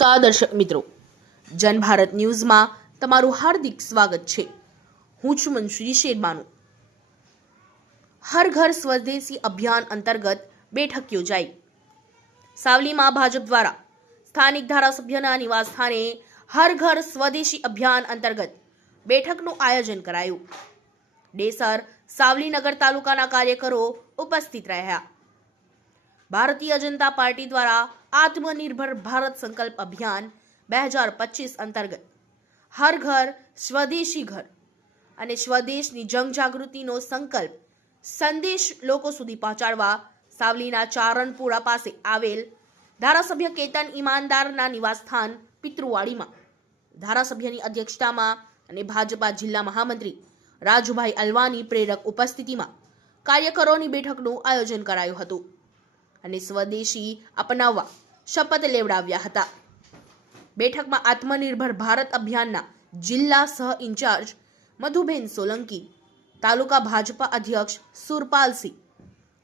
નમસ્કાર દર્શક મિત્રો. જનભારત ન્યૂઝમાં તમારું હાર્દિક સ્વાગત છે. હું છું મનશ્રી શેરબાનુ. હર ઘર સ્વદેશી અભિયાન અંતર્ગત બેઠક યોજાઈ. સાવલીમાં ભાજપ દ્વારા સ્થાનિક ધારાસભ્યના નિવાસસ્થાને હર ઘર સ્વદેશી અભિયાન અંતર્ગત બેઠકનું આયોજન કરાયું. ડેસર સાવલીનગર તાલુકાના કાર્યકરો ઉપસ્થિત રહ્યા. ભારતીય જનતા પાર્ટી દ્વારા આત્મનિર્ભર ભારત સંકલ્પ અભિયાન બે હજાર પચીસ અંતર્ગત. હર ઘર, સ્વદેશી ઘર અને સ્વદેશની જનજાગૃતિનો સંકલ્પ સંદેશ લોકો સુધી પહોંચાડવા સાવલીના ચારણપુરા પાસે આવેલ ધારાસભ્ય કેતન ઈમાનદારના નિવાસસ્થાન પિતૃવાડીમાં. ધારાસભ્યની અધ્યક્ષતામાં અને ભાજપા જિલ્લા મહામંત્રી રાજુભાઈ અલવાની પ્રેરક ઉપસ્થિતિમાં કાર્યકરોની બેઠકનું આયોજન કરાયું હતું. અને સ્વદેશી અપનાવવા શપથ લેવડાવ્યા હતા. બેઠકમાં આત્મનિર્ભર ભારત અભિયાનના જિલ્લા સહ ઇન્ચાર્જ મધુબેન સોલંકી, તાલુકા ભાજપા અધ્યક્ષ સુરપાલસિંહ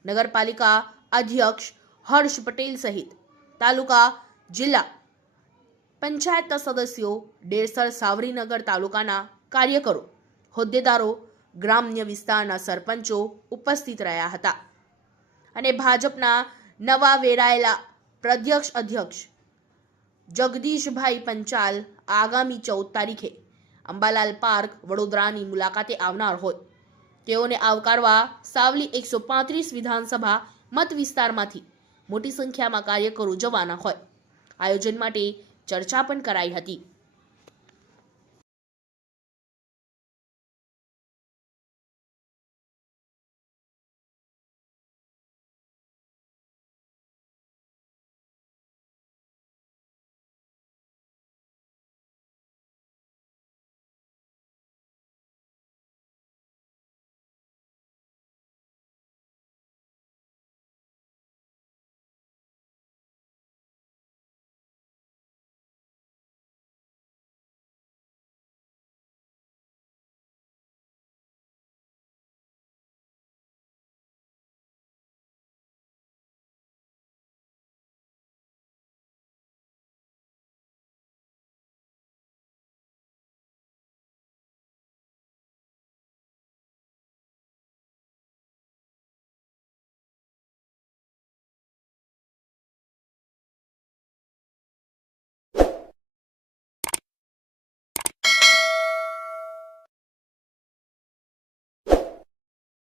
નગરપાલિકા અધ્યક્ષ હર્ષ પટેલ સહિત તાલુકા જિલ્લા પંચાયતના સદસ્યો ડેરસર સાવરીનગર તાલુકાના કાર્યકરો, હોદ્દેદારો, ગ્રામ્ય વિસ્તારના સરપંચો ઉપસ્થિત રહ્યા હતા. અને ભાજપના નવા વેરાયેલા પ્રધ્યક્ષ અધ્યક્ષ જગદીશભાઈ પંચાલ આગામી ચૌદ તારીખે અંબાલાલ પાર્ક, વડોદરાની મુલાકાતે આવનાર હોય. તેઓને આવકારવા સાવલી એકસો પાંત્રીસ વિધાનસભા મત વિસ્તારમાંથી મોટી સંખ્યામાં કાર્યકરો જવાના હોય. આયોજન માટે ચર્ચા પણ કરાઈ હતી.